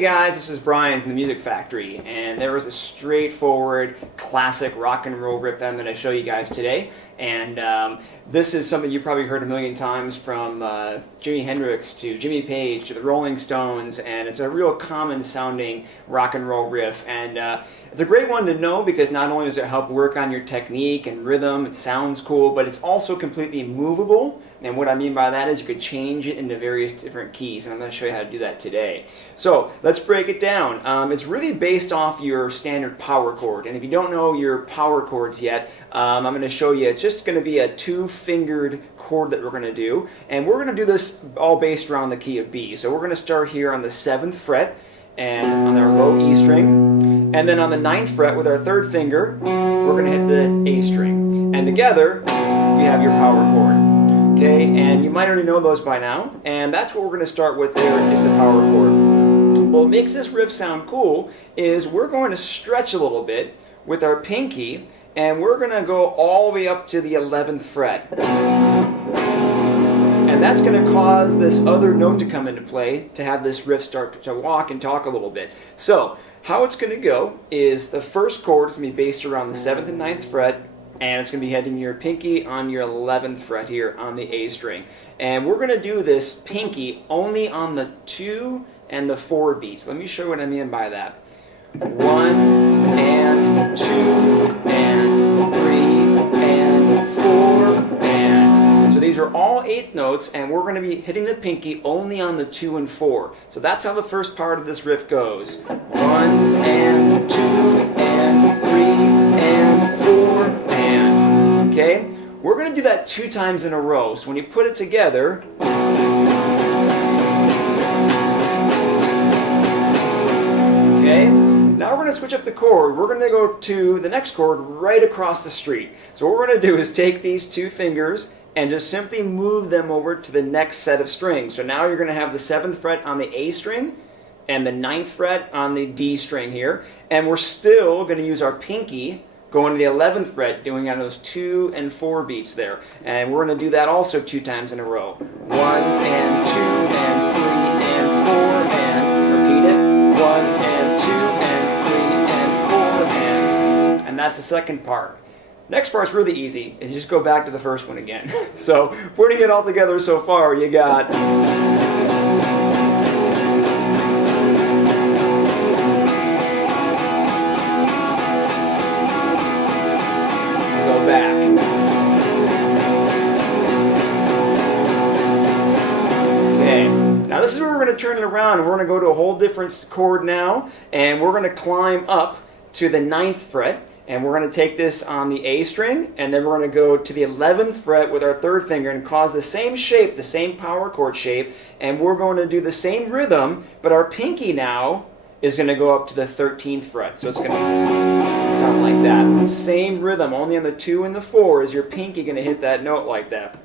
Hey guys, this is Brian from the Music Factory, and there was a straightforward classic rock and roll riff that I'm going to show you guys today. And this is something you probably heard a million times from Jimi Hendrix to Jimmy Page to the Rolling Stones, and it's a real common sounding rock and roll riff. And it's a great one to know because not only does it help work on your technique and rhythm, it sounds cool, but it's also completely movable. And what I mean by that is you could change it into various different keys, and I'm going to show you how to do that today. So let's break it down. It's really based off your standard power chord, and if you don't know your power chords yet, I'm going to show you. It's just going to be a two-fingered chord that we're going to do, and we're going to do this all based around the key of B. So we're going to start here on the 7th fret and on our low E string, and then on the 9th fret with our 3rd finger, we're going to hit the A string, and together you have your power chord. Okay, and you might already know those by now, and that's what we're going to start with. There is the power chord. What makes this riff sound cool is we're going to stretch a little bit with our pinky, and we're going to go all the way up to the 11th fret. And that's going to cause this other note to come into play to have this riff start to walk and talk a little bit. So, how it's going to go is the first chord is going to be based around the 7th and 9th fret, and it's going to be hitting your pinky on your 11th fret here on the A string. And we're going to do this pinky only on the 2 and the 4 beats. Let me show you what I mean by that. 1 and 2 and 3 and 4 and... So these are all 8th notes, and we're going to be hitting the pinky only on the 2 and 4. So that's how the first part of this riff goes. 1 and 2 and 3 and 4. Okay, we're going to do that 2 times in a row. So when you put it together, okay, now we're going to switch up the chord. We're going to go to the next chord right across the street. So what we're going to do is take these 2 fingers and just simply move them over to the next set of strings. So now you're going to have the 7th fret on the A string and the 9th fret on the D string here. And we're still going to use our pinky going to the 11th fret, doing on those 2 and 4 beats there. And we're going to do that also 2 times in a row. 1 and 2 and 3 and 4 and repeat it. 1 and 2 and 3 and 4 and that's the second part. Next part's really easy. Is you just go back to the first one again. So putting it all together so far, you got... back. Okay, now this is where we're going to turn it around, and we're going to go to a whole different chord now, and we're going to climb up to the 9th fret, and we're going to take this on the A string, and then we're going to go to the 11th fret with our 3rd finger and cause the same shape, the same power chord shape, and we're going to do the same rhythm, but our pinky now is going to go up to the 13th fret. So it's going to sound like that. Same rhythm, only on the 2 and the 4 is your pinky going to hit that note like that.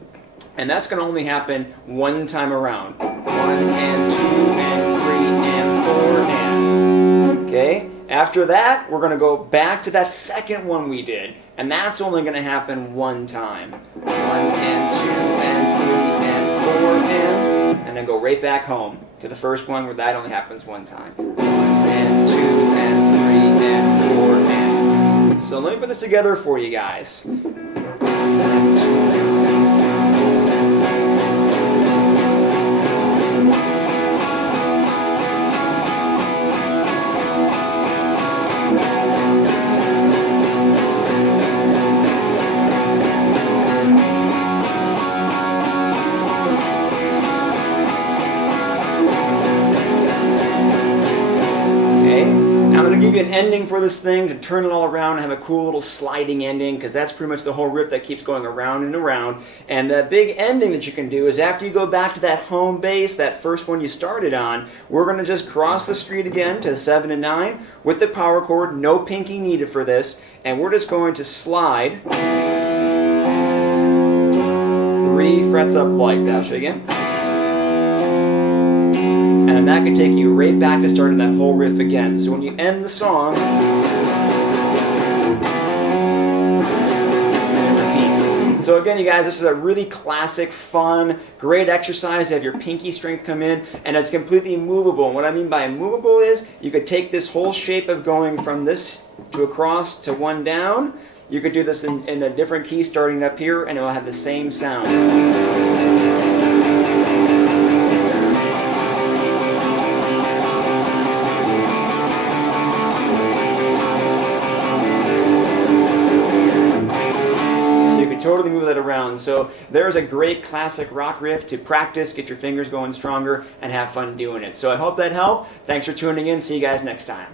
And that's going to only happen 1 time around. 1 and 2 and 3 and 4 and... Okay? After that, we're going to go back to that second one we did. And that's only going to happen 1 time. 1 and 2 and 3 and 4 and then go right back home to the first one where that only happens 1 time. 1 and 2 and 3 and 4 and... So let me put this together for you guys. Give you an ending for this thing to turn it all around and have a cool little sliding ending, because that's pretty much the whole riff that keeps going around and around. And the big ending that you can do is after you go back to that home base, that first one you started on, we're going to just cross the street again to 7 and 9 with the power chord, no pinky needed for this, and we're just going to slide 3 frets up like that. I'll show you again. And that can take you right back to starting that whole riff again. So when you end the song, and it repeats. So again, you guys, this is a really classic, fun, great exercise to have your pinky strength come in, and it's completely movable. And what I mean by movable is you could take this whole shape of going from this to across to one down. You could do this in a different key starting up here, and it will have the same sound. Totally move that around. So there's a great classic rock riff to practice, get your fingers going stronger, and have fun doing it. So I hope that helped. Thanks for tuning in. See you guys next time.